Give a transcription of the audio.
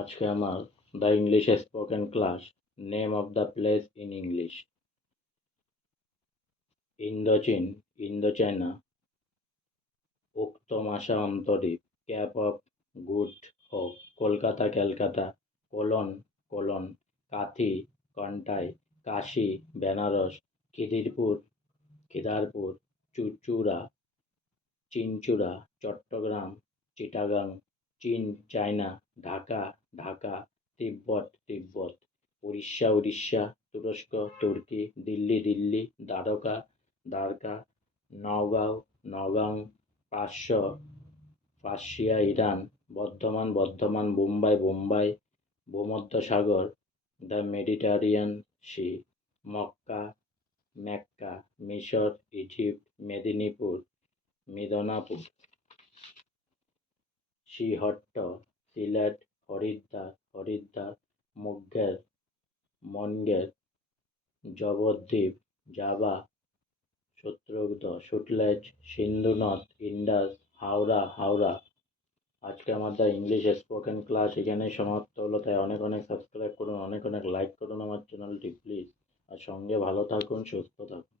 আজকে আমার the English spoken class name of the place in English ইন্দোচীন Indochina উক্তমাশা অন্তরীপ cape of good hope Kolkata Calcutta কোলন কোলন Kanthi Contai Kashi Benares Khidirpur Kidderpore Chuchura Chinsurah Chattogram Chittagong চীন চায়না ঢাকা ঢাকা তিব্বত তিব্বত উড়িষ্যা উড়িষ্যা তুরস্ক তুর্কি দিল্লি দিল্লি দ্বারকা দ্বারকা নওগাঁও নগাঁও পার্শ্ব Persia Iran Bardhaman Burdwan Bombay Bombay ভূমধ্যসাগর দ্য মেডিটারিয়ান সি মক্কা মেক্কা মিশর Egypt Medinipur Midnapore Srihatta Sylhet Haridwar Haridwar Munger মনগের জবদ্বীপ Java সূত্রগুপ্ত সুটলেজ সিন্ধু নদ ইন্ডাস হাওড়া হাওড়া। আজকে আমার দ্য ইংলিশ স্পোকেন ক্লাস এখানেই সমাপ্ত হলো, তাই অনেক অনেক সাবস্ক্রাইব করুন, অনেক অনেক লাইক করুন আমার চ্যানেলটি প্লিজ, আর সঙ্গে ভালো থাকুন সুস্থ থাকুন।